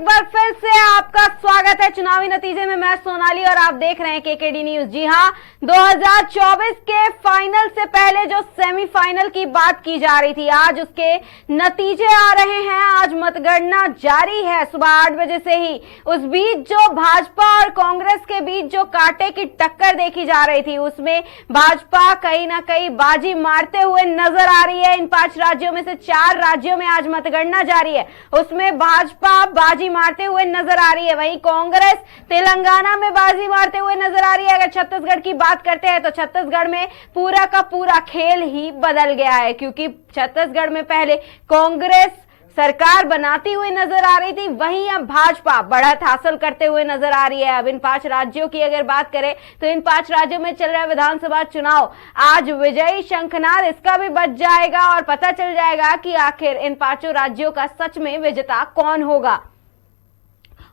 एक बार फिर से आपका स्वागत है चुनावी नतीजे में। मैं सोनाली और आप देख रहे हैं केकेडी न्यूज। जी हां, 2024 के फाइनल से पहले जो सेमीफाइनल की बात की जा रही थी, आज उसके नतीजे आ रहे हैं। आज मतगणना जारी है सुबह 8 बजे से ही। उस बीच जो भाजपा और कांग्रेस के बीच जो कांटे की टक्कर देखी जा रही थी, उसमें भाजपा कहीं ना कहीं बाजी मारते हुए नजर आ रही है। इन 5 राज्यों में से 4 राज्यों में आज मतगणना जारी है, उसमें भाजपा बाजी मारते हुए नजर आ रही है। वहीं कांग्रेस तेलंगाना में बाजी मारते हुए नजर आ रही है। अगर छत्तीसगढ़ की बात करते हैं तो छत्तीसगढ़ में पूरा का पूरा खेल ही बदल गया है, क्योंकि छत्तीसगढ़ में पहले कांग्रेस सरकार बनाती हुई नजर आ रही थी, वहीं अब भाजपा बढ़त हासिल करते हुए नजर आ रही है। अब इन 5 राज्यों की अगर बात करें तो इन 5 राज्यों में चल रहा विधानसभा चुनाव, आज विजयी शंखनाद इसका भी बच जाएगा और पता चल जाएगा कि आखिर इन 5 राज्यों का सच में विजेता कौन होगा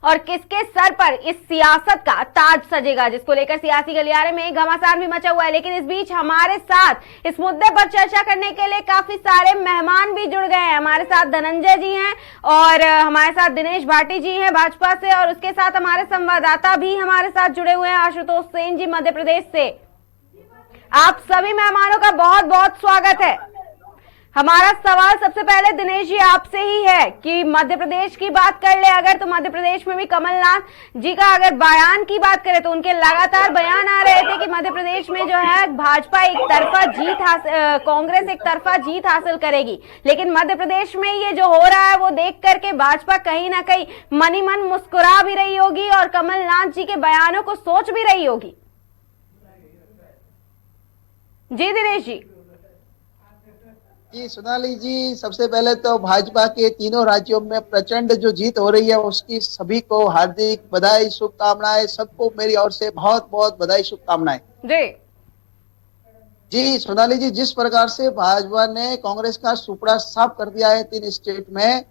और किसके सर पर इस सियासत का ताज सजेगा, जिसको लेकर सियासी गलियारे में घमासान भी मचा हुआ है। लेकिन इस बीच हमारे साथ इस मुद्दे पर चर्चा करने के लिए काफी सारे मेहमान भी जुड़ गए हैं। हमारे साथ धनंजय जी हैं और हमारे साथ दिनेश भाटी जी हैं भाजपा से, और उसके साथ हमारे संवाददाता भी हमारे साथ जुड़े हुए हैं, आशुतोष सेन जी मध्य प्रदेश से। आप सभी मेहमानों का बहुत बहुत स्वागत है। हमारा सवाल सबसे पहले दिनेश जी आपसे ही है कि मध्य प्रदेश की बात कर ले अगर, तो मध्य प्रदेश में भी कमलनाथ जी का अगर बयान की बात करें तो उनके लगातार बयान आ रहे थे कि मध्य प्रदेश में जो है भाजपा एक तरफा जीत कांग्रेस एक तरफा जीत हासिल करेगी। लेकिन मध्य प्रदेश में ये जो हो रहा है वो देख करके भाजपा कहीं ना कहीं मनी मन मुस्कुरा भी रही होगी और कमलनाथ जी के बयानों को सोच भी रही होगी। जी दिनेश जी। जी सोनाली जी, सबसे पहले तो भाजपा के तीनों राज्यों में प्रचंड जो जीत हो रही है उसकी सभी को हार्दिक बधाई शुभकामनाएं। सबको मेरी ओर से बहुत बहुत बधाई शुभकामनाएं। जी सोनाली जी, जिस प्रकार से भाजपा ने कांग्रेस का सुपड़ा साफ कर दिया है 3 स्टेट में,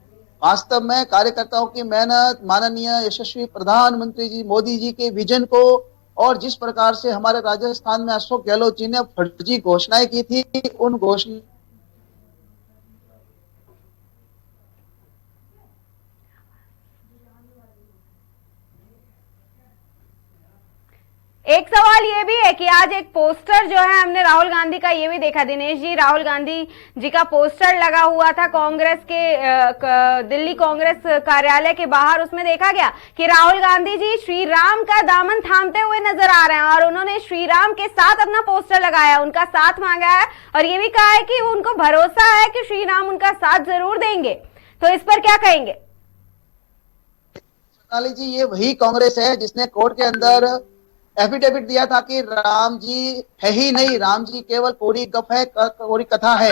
वास्तव में कार्यकर्ताओं की मेहनत, माननीय यशस्वी प्रधानमंत्री जी मोदी जी के विजन को, और जिस प्रकार से हमारे राजस्थान में अशोक गहलोत जी ने फर्जी घोषणाएं की थी, उन घोषणा एक सवाल ये भी है कि आज एक पोस्टर जो है हमने राहुल गांधी का ये भी देखा दिनेश जी, राहुल गांधी जी का पोस्टर लगा हुआ था कांग्रेस के दिल्ली कांग्रेस कार्यालय के बाहर। उसमें देखा गया कि राहुल गांधी जी श्री राम का दामन थामते हुए नजर आ रहे हैं और उन्होंने श्री राम के साथ अपना पोस्टर लगाया, उनका साथ मांगा है और ये भी कहा है कि उनको भरोसा है कि श्री राम उनका साथ जरूर देंगे। तो इस पर क्या कहेंगे? सोनाली जी, ये वही कांग्रेस है जिसने कोर्ट के अंदर एफिडेविट दिया था कि राम जी है ही नहीं, राम जी केवल कोरी गप है, कोरी कथा है।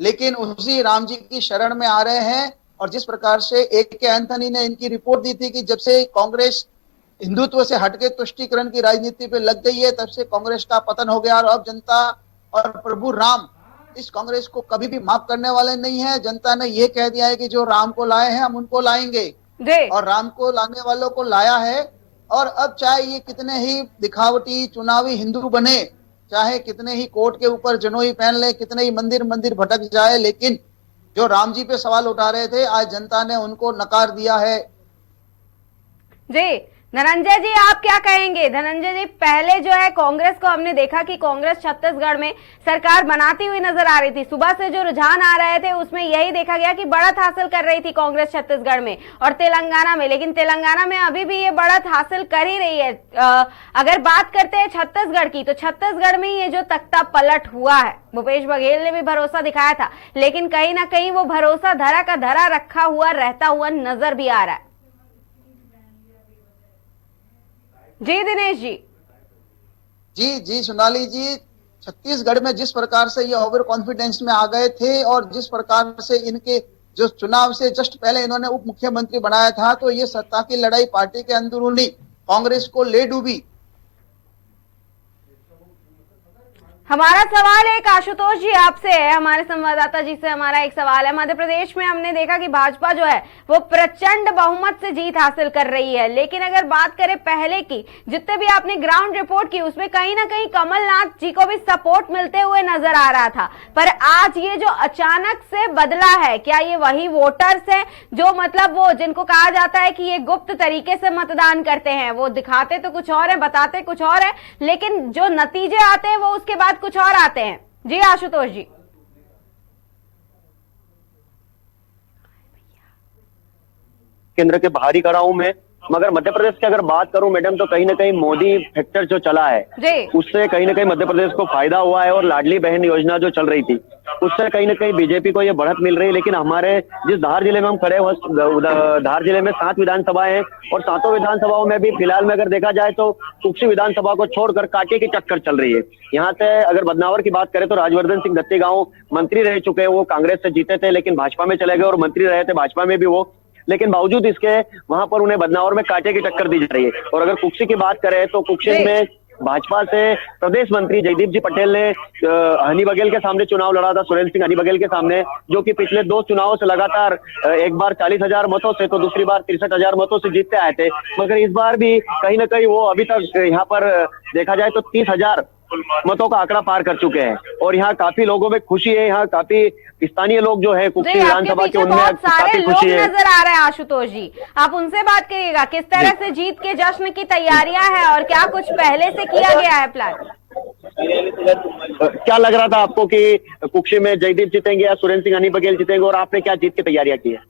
लेकिन उसी राम जी की शरण में आ रहे हैं। और जिस प्रकार से AK एंथनी ने इनकी रिपोर्ट दी थी कि जब से कांग्रेस हिंदुत्व से हटके तुष्टीकरण की राजनीति पे लग गई है, तब से कांग्रेस का पतन हो गया और अब जनता और प्रभु राम इस कांग्रेस को कभी भी माफ करने वाले नहीं है। जनता ने यह कह दिया है कि जो राम को लाए हैं हम उनको लाएंगे, और राम को लाने वालों को लाया है। और अब चाहे ये कितने ही दिखावटी चुनावी हिंदू बने, चाहे कितने ही कोर्ट के ऊपर जनोई पहन ले, कितने ही मंदिर मंदिर भटक जाए, लेकिन जो राम जी पे सवाल उठा रहे थे आज जनता ने उनको नकार दिया है। जी धनंजय जी, आप क्या कहेंगे? धनंजय जी, पहले जो है कांग्रेस को हमने देखा कि कांग्रेस छत्तीसगढ़ में सरकार बनाती हुई नजर आ रही थी। सुबह से जो रुझान आ रहे थे उसमें यही देखा गया कि बढ़त हासिल कर रही थी कांग्रेस छत्तीसगढ़ में और तेलंगाना में, लेकिन तेलंगाना में अभी भी ये बढ़त हासिल कर ही रही है। अगर बात करते हैं छत्तीसगढ़ की, तो छत्तीसगढ़ में ये जो तख्ता पलट हुआ है, भूपेश बघेल ने भी भरोसा दिखाया था, लेकिन कहीं ना कहीं वो भरोसा धरा का धरा रखा हुआ रहता हुआ नजर भी आ रहा है। जी दिनेश जी। जी सोनाली जी, छत्तीसगढ़ में जिस प्रकार से ये ओवर कॉन्फिडेंस में आ गए थे और जिस प्रकार से इनके जो चुनाव से जस्ट पहले इन्होंने उप मुख्यमंत्री बनाया था, तो ये सत्ता की लड़ाई पार्टी के अंदरूनी कांग्रेस को ले डूबी। हमारा सवाल एक आशुतोष जी आपसे है, हमारे संवाददाता जी से हमारा एक सवाल है। मध्य प्रदेश में हमने देखा कि भाजपा जो है वो प्रचंड बहुमत से जीत हासिल कर रही है, लेकिन अगर बात करें पहले की, जितने भी आपने ग्राउंड रिपोर्ट की उसमें कहीं ना कहीं कमलनाथ जी को भी सपोर्ट मिलते हुए नजर आ रहा था। पर आज ये जो अचानक से बदला है, क्या ये वही वोटर्स है जो मतलब वो जिनको कहा जाता है कि ये गुप्त तरीके से मतदान करते हैं, वो दिखाते तो कुछ और है, बताते कुछ और है, लेकिन जो नतीजे आते हैं वो उसके बाद कुछ और आते हैं? जी आशुतोष जी। केंद्र के बाहरी खड़ा हूं मैं, मगर मध्य प्रदेश की अगर बात करूं मैडम, तो कहीं ना कहीं मोदी फैक्टर जो चला है उससे कहीं ना कहीं मध्य प्रदेश को फायदा हुआ है। और लाडली बहन योजना जो चल रही थी उससे कहीं ना कहीं बीजेपी को ये बढ़त मिल रही है। लेकिन हमारे जिस धार जिले में हम खड़े हैं, धार जिले में 7 विधानसभाएं हैं और 7 विधानसभाओं में भी फिलहाल में अगर देखा जाए तो कुक्षी विधानसभा को छोड़कर कांटे की टक्कर चल रही है। यहाँ से अगर बदनावर की बात करें तो राजवर्धन सिंह दत्तीगांव मंत्री रह चुके हैं, वो कांग्रेस से जीते थे लेकिन भाजपा में चले गए और मंत्री रहे थे भाजपा में भी वो, लेकिन बावजूद इसके वहां पर उन्हें बदनावर में कांटे की टक्कर दी जा रही है। और अगर कुक्षी की बात करें तो कुक्षी में भाजपा से प्रदेश मंत्री जयदीप जी पटेल ने हनी बघेल के सामने चुनाव लड़ा था, सुरेंद्र सिंह हनी बघेल के सामने, जो कि पिछले 2 चुनावों से लगातार एक बार 40,000 मतों से तो दूसरी बार 63,000 मतों से जीतते आए थे। मगर इस बार भी कहीं ना कहीं वो अभी तक यहाँ पर देखा जाए तो 30,000 मतों का आंकड़ा पार कर चुके हैं। और यहाँ काफी लोगों में खुशी है, यहाँ काफी स्थानीय लोग जो है कुक्षी विधानसभा के उनमें काफी खुशी है। नजर आ रहे हैं आशुतोष जी, आप उनसे बात करिएगा, किस तरह से जीत के जश्न की तैयारियां हैं और क्या कुछ पहले से किया गया है प्लान? क्या लग रहा था आपको कि कुक्षी में जयदीप जीतेंगे या सुरेंद्र सिंह हनी बघेल जीतेंगे, और आपने क्या जीत की तैयारियां की है?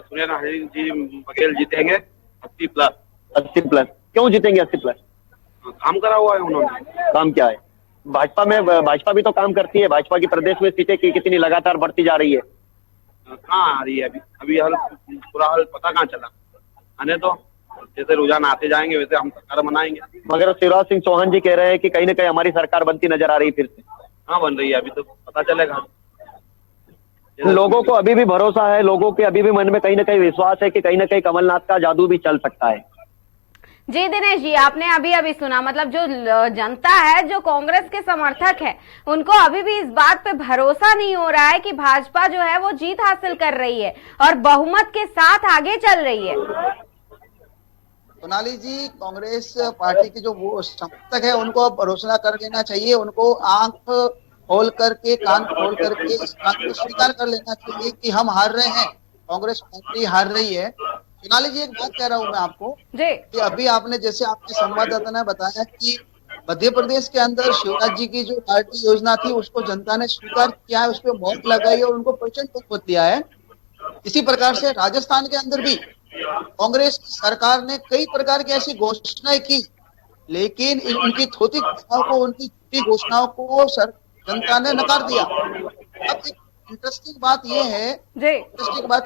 सुरेंद्र हनी जी बघेल जीतेंगे 80+। 80+? क्यों जीतेंगे 80+? काम करा हुआ है उन्होंने। काम क्या है? भाजपा भी तो काम करती है, भाजपा की प्रदेश में सीटें कितनी लगातार बढ़ती जा रही है। कहाँ आ रही है अभी हाल पूरा हाल पता कहाँ चला। आने तो जैसे रुझान आते जाएंगे वैसे हम सरकार बनाएंगे। मगर शिवराज सिंह चौहान जी कह रहे हैं कि कहीं ना कहीं हमारी सरकार बनती नजर आ रही फिर से। हाँ बन रही है, अभी तो पता चलेगा। लोगों को अभी भी भरोसा है, लोगों के अभी भी मन में कहीं ना कहीं विश्वास है कि कहीं ना कहीं कमलनाथ का जादू भी चल सकता है। जी दिनेश जी, आपने अभी सुना, मतलब जो जनता है, जो कांग्रेस के समर्थक है, उनको अभी भी इस बात पे भरोसा नहीं हो रहा है कि भाजपा जो है वो जीत हासिल कर रही है और बहुमत के साथ आगे चल रही है। सोनाली जी, कांग्रेस पार्टी के जो वो समर्थक है उनको भरोसा कर लेना चाहिए, उनको आंख खोल करके, कान खोल करके इस बात को स्वीकार कर लेना चाहिए कि हम हार रहे हैं, कांग्रेस पार्टी हार रही है। सोनाली जी, एक बात कह रहा हूं मैं आपको कि अभी आपने जैसे आपके संवाददाता ने बताया कि मध्य प्रदेश के अंदर शिवराज जी की जो पार्टी योजना थी उसको जनता ने स्वीकार किया है, उस पर मोहर लगाई और उनको प्रचंड बहुमत दिया है। इसी प्रकार से राजस्थान के अंदर भी कांग्रेस की सरकार ने कई प्रकार की ऐसी घोषणाएं की, लेकिन उनकी थोथी घोषणाओं को, उनकी झूठी घोषणाओं को जनता ने नकार दिया। अब इंटरेस्टिंग बात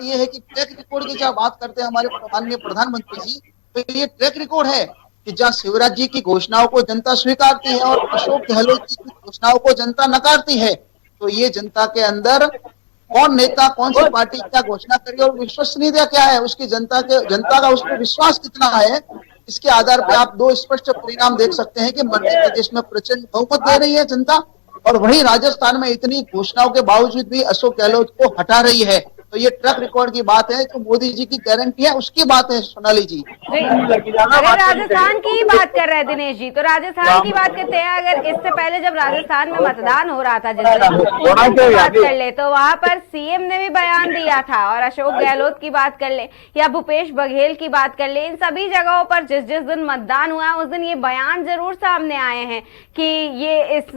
यह है कि ट्रैक रिकॉर्ड की जब बात करते हैं हमारे माननीय प्रधानमंत्री जी, तो ये ट्रैक रिकॉर्ड है कि जहाँ शिवराज जी की घोषणाओं को जनता स्वीकारती है और अशोक गहलोत जी की घोषणाओं को जनता नकारती है, तो ये जनता के अंदर कौन नेता, कौन सी पार्टी क्या घोषणा करी और विश्वसनीयता क्या है, उसकी जनता का उस पर विश्वास कितना है, इसके आधार पर आप 2 स्पष्ट परिणाम देख सकते हैं कि मध्य प्रदेश में प्रचंड बहुमत दे रही है जनता, और वहीं राजस्थान में इतनी घोषणाओं के बावजूद भी अशोक गहलोत को हटा रही है। तो ये ट्रैक रिकॉर्ड की बात है, तो मोदी जी की गारंटी है, उसकी बात है सोनाली जी। अगर राजस्थान की बात कर रहे हैं दिनेश जी, तो राजस्थान की बात करते हैं। अगर इससे पहले जब राजस्थान में मतदान हो रहा था, जिस दिन बात कर ले, तो वहां पर सीएम ने भी बयान दिया था, और अशोक गहलोत की बात कर ले या भूपेश बघेल की बात कर ले, इन सभी जगहों पर जिस दिन मतदान हुआ उस दिन ये बयान जरूर सामने आए हैं कि ये इस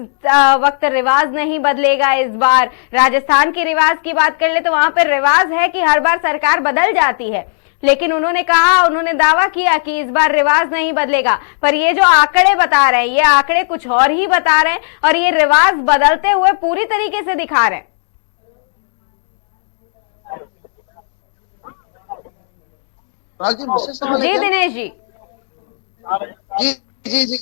वक्त रिवाज नहीं बदलेगा। इस बार राजस्थान के रिवाज की बात कर ले तो वहां पर रिवाज है कि हर बार सरकार बदल जाती है, लेकिन उन्होंने दावा किया कि इस बार रिवाज नहीं बदलेगा। पर ये जो आंकड़े बता रहे हैं, ये आंकड़े कुछ और ही बता रहे हैं और ये रिवाज बदलते हुए पूरी तरीके से दिखा रहे हैं। जी दिनेश जी। जी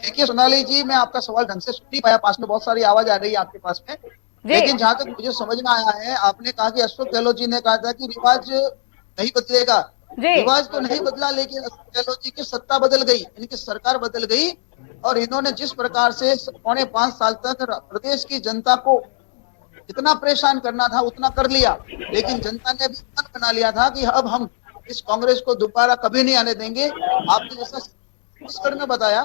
देखिए सोनाली जी, मैं आपका सवाल ढंग से सुन नहीं पाया, पास में बहुत सारी आवाज आ रही है आपके पास में, लेकिन जहां तक मुझे समझ में आया है, आपने कहा कि अशोक गहलोत जी ने कहा था कि रिवाज नहीं बदलेगा। रिवाज तो नहीं बदला, लेकिन अशोक गहलोत जी की सत्ता बदल गई, इनकी सरकार बदल गई और इन्होंने जिस प्रकार से 4.5 साल तक प्रदेश की जनता को जितना परेशान करना था उतना कर लिया, लेकिन जनता ने भी मन बना लिया था कि अब हम इस कांग्रेस को दोबारा कभी नहीं आने देंगे। आपने जैसा छत्तीसगढ़ में बताया,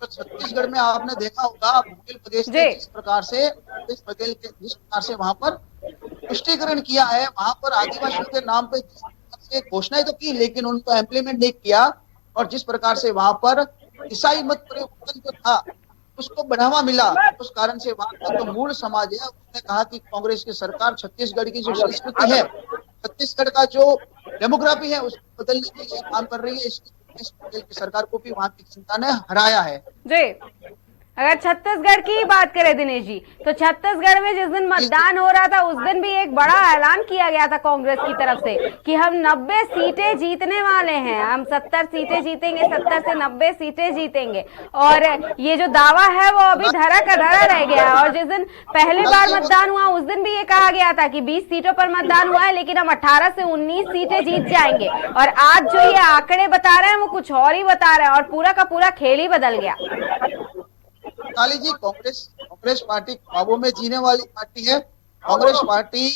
तो छत्तीसगढ़ में आपने देखा होगा भूपेश बघेल ने जिस प्रकार से वहां पर पुष्टिकरण किया है, वहां पर आदिवासियों के नाम पे घोषणाएं तो की लेकिन उनको इम्प्लीमेंट नहीं किया, और जिस प्रकार से वहां पर ईसाई मत परिवर्तन जो था उसको बढ़ावा मिला, उस कारण से वहां का जो मूल समाज है उसने कहा कि कांग्रेस की सरकार छत्तीसगढ़ की जो संस्कृति है, छत्तीसगढ़ का जो डेमोग्राफी है उसको बदलने के लिए काम कर रही है। इसलिए की सरकार को भी वहां की जनता ने हराया है। जी, अगर छत्तीसगढ़ की बात करें दिनेश जी, तो छत्तीसगढ़ में जिस दिन मतदान हो रहा था उस दिन भी एक बड़ा ऐलान किया गया था कांग्रेस की तरफ से कि हम 90 सीटें जीतने वाले हैं, हम 70 सीटें जीतेंगे, 70 से 90 सीटें जीतेंगे। और ये जो दावा है वो अभी धरा का धरा रह गया। और जिस दिन पहली बार मतदान हुआ उस दिन भी ये कहा गया था कि 20 सीटों पर मतदान हुआ है लेकिन हम 18 से 19 सीटें जीत जाएंगे, और आज जो ये आंकड़े बता रहे हैं वो कुछ और ही बता रहे हैं और पूरा का पूरा खेल ही बदल गया। काली जी, कांग्रेस पार्टी ख्वाबों में जीने वाली पार्टी है। कांग्रेस पार्टी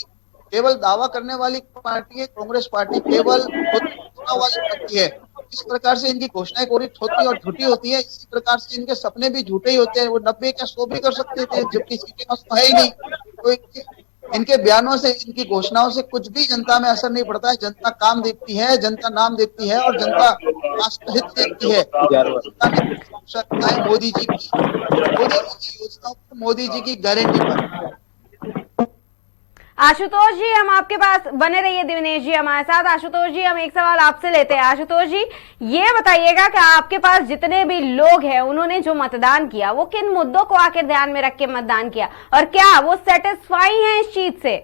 केवल दावा करने वाली पार्टी है। कांग्रेस पार्टी केवल घोषणा वाली पार्टी है। इस प्रकार से इनकी घोषणाएं कोरी होती और झूठी होती है, इसी प्रकार से इनके सपने भी झूठे ही होते हैं। वो 90 क्या 100 भी कर सकते थे, जबकि सीटें तो है ही नहीं। तो इनके बयानों से, इनकी घोषणाओं से कुछ भी जनता में असर नहीं पड़ता है। जनता काम देखती है, जनता नाम देखती है और जनता राष्ट्रहित देखती है। मोदी जी की योजनाओं पर, मोदी जी की गारंटी पर। आशुतोष जी, हम आपके पास बने रहिए, दिनेश जी हमारे साथ। आशुतोष जी, हम एक सवाल आपसे लेते हैं। आशुतोष जी, ये बताइएगा कि आपके पास जितने भी लोग हैं उन्होंने जो मतदान किया वो किन मुद्दों को आखिर ध्यान में रख के मतदान किया, और क्या वो सेटिस्फाई हैं इस चीज से?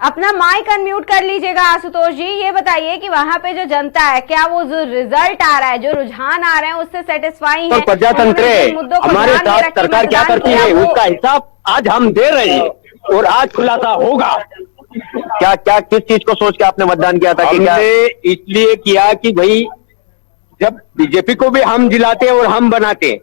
अपना माइक अनम्यूट कर लीजिएगा आशुतोष जी। ये बताइए कि वहां पे जो जनता है, क्या वो जो रिजल्ट आ रहा है, जो रुझान आ रहे हैं उससे सेटिस्फाई है? तो प्रजातंत्र हमारे साथ सरकार क्या करती है उसका हिसाब आज हम दे रहे हैं और आज खुलासा होगा। क्या क्या किस चीज को सोच के आपने मतदान किया था? हमने इसलिए किया कि भाई जब बीजेपी को भी हम जिलाते और हम बनाते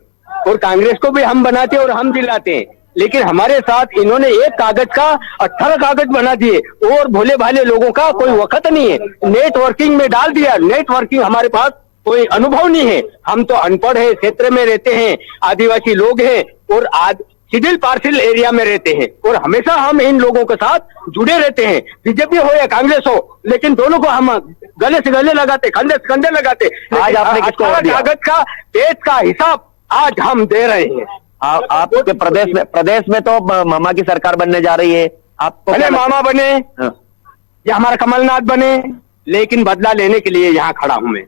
और कांग्रेस को भी हम बनाते और हम जिलाते, लेकिन हमारे साथ इन्होंने एक कागज का 18 कागज बना दिए और भोले भाले लोगों का कोई वक्त नहीं है, नेटवर्किंग में डाल दिया। नेटवर्किंग हमारे पास कोई अनुभव नहीं है, हम तो अनपढ़ है, क्षेत्र में रहते हैं, आदिवासी लोग हैं और आज सिडिल पार्सिल एरिया में रहते हैं और हमेशा हम इन लोगों के साथ जुड़े रहते हैं, बीजेपी हो या कांग्रेस हो, लेकिन दोनों को हम गले से गले लगाते, कंधे से कंधे लगाते। आज आपने किसको वोट दिया? कागज का पेज का हिसाब आज हम दे रहे हैं। आपके प्रदेश में तो मामा की सरकार बनने जा रही है, आपको भले मामा बने या हमारा कमलनाथ बने, लेकिन बदला लेने के लिए यहाँ खड़ा हूं मैं।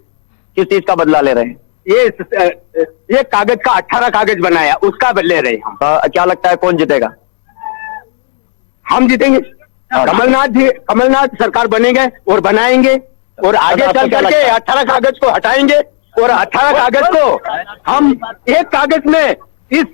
किस चीज का बदला ले रहे हैं? ये कागज का 18 कागज बनाया, उसका ले रहे हैं हम। क्या लगता है कौन जीतेगा? हम जीतेंगे। कमलनाथ सरकार बनेंगे और बनाएंगे और आगे चल करके 18 कागज को हटाएंगे और 18 कागज को हम एक कागज में इस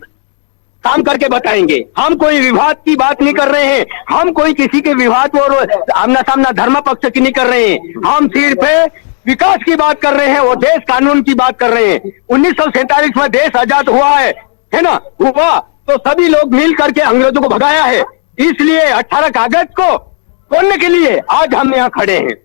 काम करके बताएंगे। हम कोई विवाद की बात नहीं कर रहे हैं, हम कोई किसी के विवाद और आमना सामना धर्म पक्ष की नहीं कर रहे हैं, हम सिर्फ विकास की बात कर रहे हैं और देश कानून की बात कर रहे हैं। 1947 में देश आजाद हुआ है ना, हुआ तो सभी लोग मिल करके अंग्रेजों को भगाया है, इसलिए 18 कागज को तोड़ने के लिए आज हम यहाँ खड़े हैं।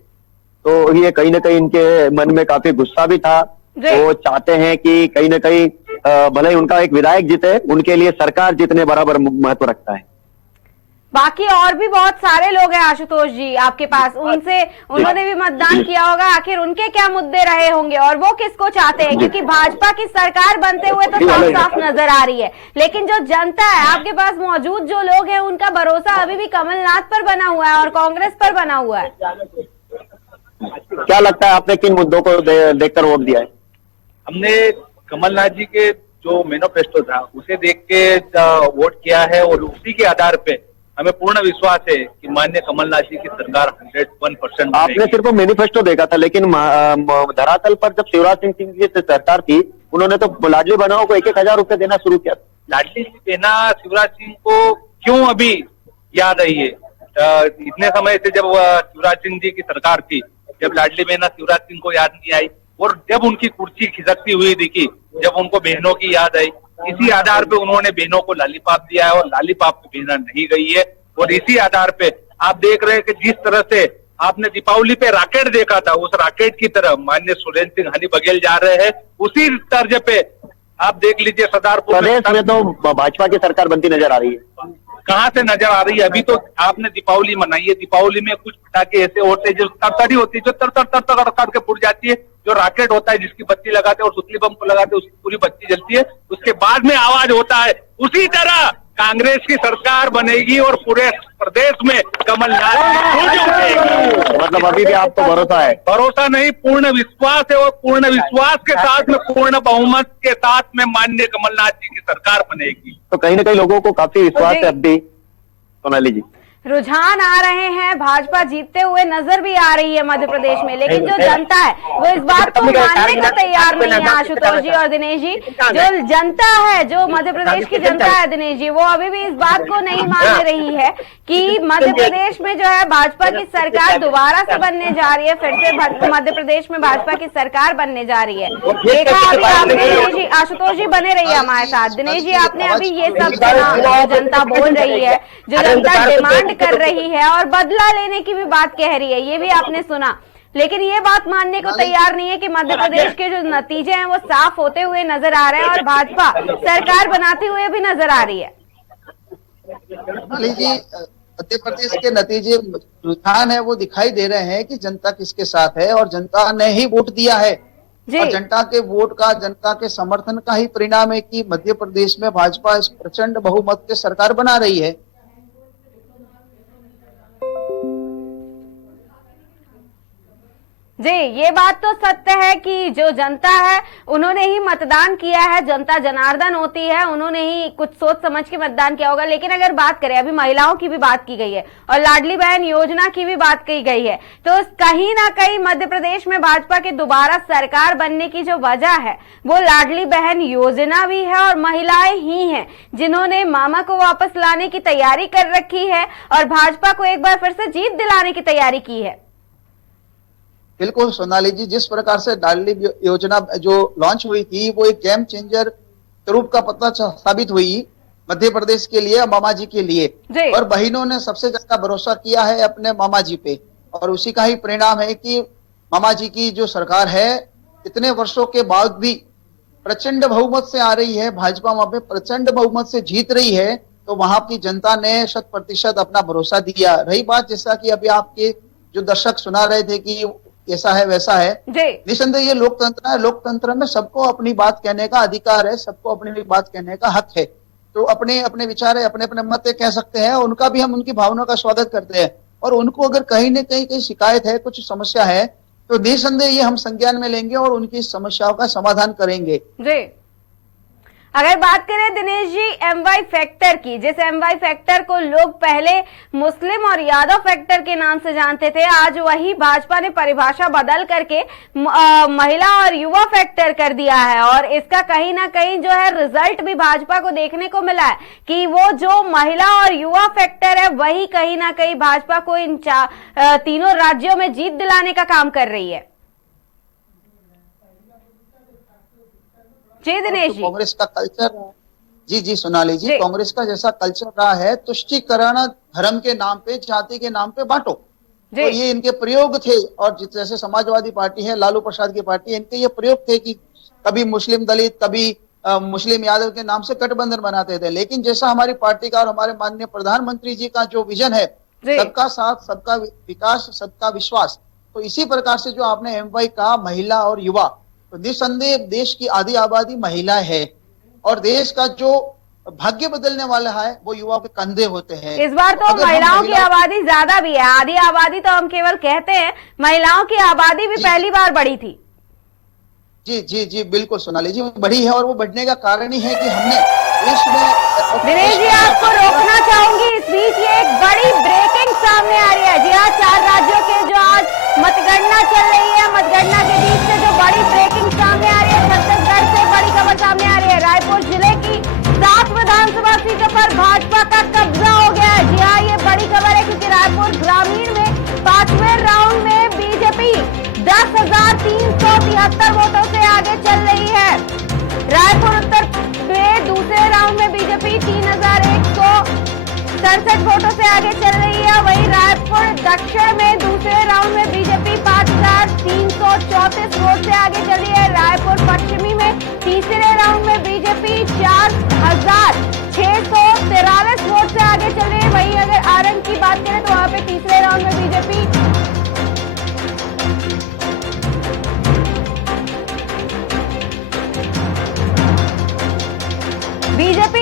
तो ये कहीं ना कहीं इनके मन में काफी गुस्सा भी था, वो चाहते हैं कि कहीं ना कहीं भले ही उनका एक विधायक जीते, उनके लिए सरकार जितने बराबर महत्व रखता है। बाकी और भी बहुत सारे लोग हैं आशुतोष जी आपके पास, उन्होंने भी मतदान किया होगा, आखिर उनके क्या मुद्दे रहे होंगे और वो किसको चाहते हैं? क्योंकि भाजपा की सरकार बनते हुए तो साफ साफ नजर आ रही है, लेकिन जो जनता है, आपके पास मौजूद जो लोग हैं, उनका भरोसा अभी भी कमलनाथ पर बना हुआ है और कांग्रेस पर बना हुआ है। क्या लगता है आपने किन मुद्दों को देखकर वोट दिया है? हमने कमलनाथ जी के जो मैनिफेस्टो था उसे देख के वोट किया है और उसी के आधार पे हमें पूर्ण विश्वास है कि माननीय कमलनाथ जी की सरकार 100% आपने सिर्फ मैनिफेस्टो देखा था, लेकिन धरातल पर जब शिवराज सिंह की सरकार थी, उन्होंने तो लाडली बहनों को 1,000 रुपए देना शुरू किया। लाडली बहना शिवराज सिंह को क्यों अभी याद आई है? इतने समय से जब शिवराज सिंह जी की सरकार थी, जब लाडली बहना शिवराज सिंह को याद नहीं आई, और जब उनकी कुर्सी खिसकती हुई दिखी, जब उनको बहनों की याद आई, इसी आधार पे उन्होंने बहनों को लालीपाप दिया है और लालीपाप पे बहना नहीं गई है। और इसी आधार पे आप देख रहे हैं कि जिस तरह से आपने दीपावली पे रॉकेट देखा था, उस रॉकेट की तरह माननीय सुरेंद्र सिंह हनी बघेल जा रहे हैं। उसी तर्ज पे आप देख लीजिए सरदारपुर प्रदेश में तो भाजपा की सरकार बनती नजर आ रही है। कहाँ से नजर आ रही है? अभी तो आपने दीपावली मनाई है, दीपावली में कुछ पटाखे ऐसे होते हैं जो तरतरी होती है, जो तर करके फूट जाती है। जो रॉकेट होता है जिसकी बत्ती लगाते हैं और सुतली बम को लगाते हैं, उसकी पूरी बत्ती जलती है, उसके बाद में आवाज होता है। उसी तरह कांग्रेस की सरकार बनेगी और पूरे प्रदेश में कमलनाथ मतलब अभी भी आपको भरोसा है? भरोसा नहीं, पूर्ण विश्वास है। और पूर्ण विश्वास के साथ में, पूर्ण बहुमत के साथ में माननीय कमलनाथ जी की सरकार बनेगी। तो कहीं ना कहीं लोगों को काफी विश्वास है अब भी। सोनाली जी, रुझान आ रहे हैं, भाजपा जीतते हुए नजर भी आ रही है मध्य प्रदेश में, लेकिन जो जनता है वो इस बात को मानने को तैयार नहीं है। आशुतोष जी और दिनेश जी, जो जनता है, जो मध्य प्रदेश की जनता है दिनेश जी, वो अभी भी इस बात को नहीं मान रही है कि मध्य प्रदेश में जो है भाजपा की सरकार दोबारा से बनने जा रही है। फिर से मध्य प्रदेश में भाजपा की सरकार बनने जा रही है। देखा अभी आपने, दिनेश जी, आशुतोष जी बने रहिए हमारे साथ। दिनेश जी, आपने अभी ये सब सुना, जो जनता बोल रही है, जो जनता डिमांड कर रही है और बदला लेने की भी बात कह रही है, ये भी आपने सुना। लेकिन ये बात मानने को तैयार नहीं है कि मध्य प्रदेश के जो नतीजे हैं वो साफ होते हुए नजर आ रहे हैं और भाजपा सरकार बनाते हुए भी नजर आ रही है। जी, मध्य प्रदेश के नतीजे रुझान है वो दिखाई दे रहे हैं कि जनता किसके साथ है और जनता ने ही वोट दिया है। और जनता के वोट का, जनता के समर्थन का ही परिणाम है कि मध्य प्रदेश में भाजपा इस प्रचंड बहुमत से सरकार बना रही है। जी, ये बात तो सत्य है कि जो जनता है उन्होंने ही मतदान किया है। जनता जनार्दन होती है, उन्होंने ही कुछ सोच समझ के मतदान किया होगा। लेकिन अगर बात करें, अभी महिलाओं की भी बात की गई है और लाडली बहन योजना की भी बात की गई है, तो कहीं ना कहीं मध्य प्रदेश में भाजपा के दोबारा सरकार बनने की जो वजह है वो लाडली बहन योजना भी है और महिलाएं ही हैं जिन्होंने मामा को वापस लाने की तैयारी कर रखी है और भाजपा को एक बार फिर से जीत दिलाने की तैयारी की है। बिल्कुल सोनाली जी, जिस प्रकार से लाडली योजना जो लॉन्च हुई थी वो एक गेम चेंजर स्वरूप का पता साबित हुई मध्य प्रदेश के लिए, मामा जी के लिए। और बहनों ने सबसे ज्यादा भरोसा किया है अपने मामा जी पे और उसी का ही परिणाम है कि मामा जी की जो सरकार है इतने वर्षों के बाद भी प्रचंड बहुमत से आ रही है। भाजपा वहां पे प्रचंड बहुमत से जीत रही है, तो वहां की जनता ने 100% अपना भरोसा दिया। रही बात, जैसा कि अभी आपके जो दर्शक सुना रहे थे कि ऐसा है वैसा है, निसंदेह ये लोकतंत्र है। लोकतंत्र में सबको अपनी बात कहने का अधिकार है, सबको अपनी बात कहने का हक है। तो अपने अपने विचार है, अपने अपने मत कह सकते हैं, उनका भी हम उनकी भावना का स्वागत करते हैं। और उनको अगर कहीं न कहीं शिकायत है, कुछ समस्या है, तो निसंदेह ये हम संज्ञान में लेंगे और उनकी समस्याओं का समाधान करेंगे। जी, अगर बात करें दिनेश जी MY फैक्टर की, जिस MY फैक्टर को लोग पहले मुस्लिम और यादव फैक्टर के नाम से जानते थे, आज वही भाजपा ने परिभाषा बदल करके महिला और युवा फैक्टर कर दिया है। और इसका कहीं ना कहीं जो है रिजल्ट भी भाजपा को देखने को मिला है कि वो जो महिला और युवा फैक्टर है वही कहीं ना कहीं भाजपा को इन तीनों राज्यों में जीत दिलाने का काम कर रही है। जी दिनेश जी, कांग्रेस का कल्चर, जी सोनाली जी, कांग्रेस का जैसा कल्चर रहा है, तुष्टीकरण धर्म के नाम पे, जाति के नाम पे बांटो, तो ये इनके प्रयोग थे। और जैसे समाजवादी पार्टी है, लालू प्रसाद की पार्टी है, इनके ये प्रयोग थे कि कभी मुस्लिम दलित, कभी मुस्लिम यादव के नाम से गठबंधन बनाते थे। लेकिन जैसा हमारी पार्टी का और हमारे माननीय प्रधानमंत्री जी का जो विजन है, सबका साथ, सबका विकास, सबका विश्वास, तो इसी प्रकार से जो आपने MY कहा, महिला और युवा, तो निसंदेह देश की आधी आबादी महिला है और देश का जो भाग्य बदलने वाला है वो युवाओं के कंधे होते हैं। इस बार तो महिलाओं की आबादी ज्यादा भी है, आधी आबादी तो हम केवल कहते हैं, महिलाओं की आबादी भी पहली बार बढ़ी थी। जी बिल्कुल सोनाली जी, बढ़ी है और वो बढ़ने का कारण ही है कि हमने देश में। दिनेश जी, आपको रोकना चाहूंगी, इस बीच ये एक बड़ी ब्रेकिंग सामने आ रही है। जी हाँ, 4 राज्यों के जो आज मतगणना चल रही है, मतगणना के बीच से जो बड़ी ब्रेकिंग सामने आ रही है, छत्तीसगढ़ से बड़ी खबर सामने आ रही है। रायपुर जिले की 7 विधानसभा सीटों पर भाजपा का कब्जा हो गया है। जी हाँ, ये बड़ी खबर है क्योंकि रायपुर ग्रामीण में 5वें राउंड में बीजेपी 10,373 67 वोटों से आगे चल रही है। वहीं रायपुर दक्षिण में दूसरे राउंड में बीजेपी 5334 वोट से आगे चल रही है। रायपुर पश्चिमी में तीसरे राउंड में बीजेपी 4643 वोट से आगे चल रही है। वहीं अगर आरंग की बात करें तो वहां पे तीसरे राउंड में बीजेपी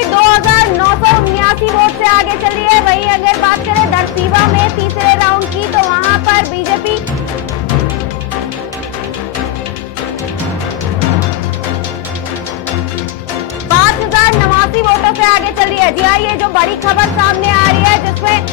2979 वोट से आगे चल रही है। वहीं अगर बात करें दरसीवा में तीसरे राउंड की तो वहां पर बीजेपी 5089 वोटों से आगे चल रही है। जी हाँ, ये जो बड़ी खबर सामने आ रही है जिसमें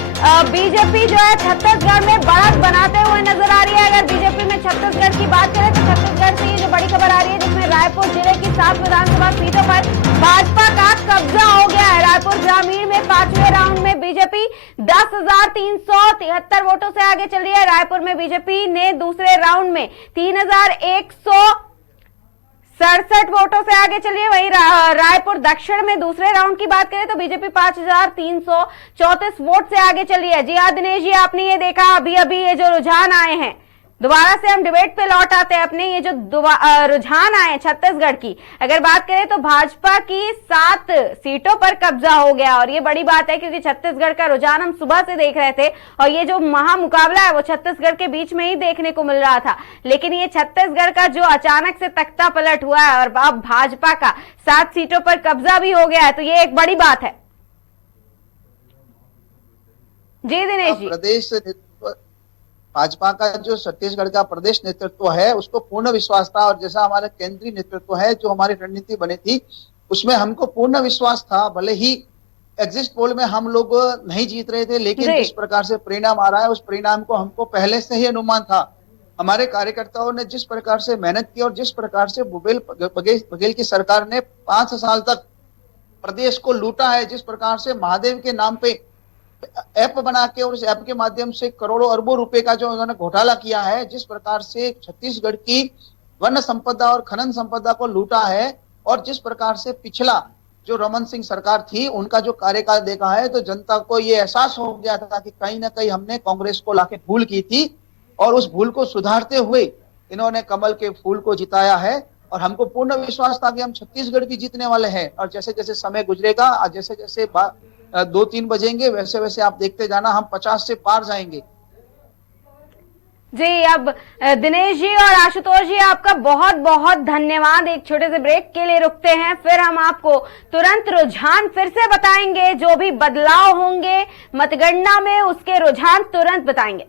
बीजेपी जो है छत्तीसगढ़ में बढ़त बनाते हुए नजर आ रही है। अगर बीजेपी में छत्तीसगढ़ की बात करें तो छत्तीसगढ़ से ये जो बड़ी खबर आ रही है जिसमें रायपुर जिले की 7 विधानसभा सीटों पर भाजपा का कब्जा हो गया है। रायपुर ग्रामीण में 5वें राउंड में बीजेपी 10,373 वोटों से आगे चल रही है। रायपुर में बीजेपी ने दूसरे राउंड में 3,167 वोटों से आगे चल रही है। वहीं रायपुर दक्षिण में दूसरे राउंड की बात करें तो बीजेपी 5,334 वोट से आगे चल रही है। जी हाँ दिनेश जी, आपने ये देखा अभी अभी ये जो रुझान आए हैं, दोबारा से हम डिबेट पे लौट आते हैं। अपने ये जो रुझान आए छत्तीसगढ़ की अगर बात करें तो भाजपा की 7 सीटों पर कब्जा हो गया और ये बड़ी बात है क्योंकि छत्तीसगढ़ का रुझान हम सुबह से देख रहे थे और ये जो महामुकाबला है वो छत्तीसगढ़ के बीच में ही देखने को मिल रहा था। लेकिन ये छत्तीसगढ़ का जो अचानक से तख्ता पलट हुआ है और अब भाजपा का 7 सीटों पर कब्जा भी हो गया है, तो ये एक बड़ी बात है। जी दिनेश जी, प्रदेश भाजपा का जो छत्तीसगढ़ का प्रदेश नेतृत्व है उसको पूर्ण विश्वास था और जैसा हमारा केंद्रीय नेतृत्व है जो हमारी रणनीति बनी थी उसमें हमको पूर्ण विश्वास था। भले ही एग्जिट पोल में हम लोग नहीं जीत रहे थे लेकिन जिस प्रकार से परिणाम आ रहा है उस परिणाम को हमको पहले से ही अनुमान था। हमारे कार्यकर्ताओं ने जिस प्रकार से मेहनत की और जिस प्रकार से भूपेश बघेल की सरकार ने 5 साल तक प्रदेश को लूटा है, जिस प्रकार से महादेव के नाम पे ऐप बना के और उस ऐप के माध्यम से करोड़ों अरबों रुपए का जो उन्होंने घोटाला किया है, जिस प्रकार से छत्तीसगढ़ की वन संपदा और खनन संपदा को लूटा है और जिस प्रकार से पिछला जो रमन सिंह सरकार थी उनका जो कार्यकाल देखा है तो जनता को ये एहसास हो गया था कि कहीं ना कहीं हमने कांग्रेस को लाके भूल की थी और उस भूल को सुधारते हुए इन्होंने कमल के फूल को जिताया है। और हमको पूर्ण विश्वास था कि हम छत्तीसगढ़ भी जीतने वाले हैं और जैसे जैसे समय गुजरेगा, जैसे जैसे 2-3 बजेंगे वैसे वैसे आप देखते जाना हम 50 से पार जाएंगे। जी, अब दिनेश जी और आशुतोष जी आपका बहुत बहुत धन्यवाद। एक छोटे से ब्रेक के लिए रुकते हैं, फिर हम आपको तुरंत रुझान फिर से बताएंगे। जो भी बदलाव होंगे मतगणना में उसके रुझान तुरंत बताएंगे।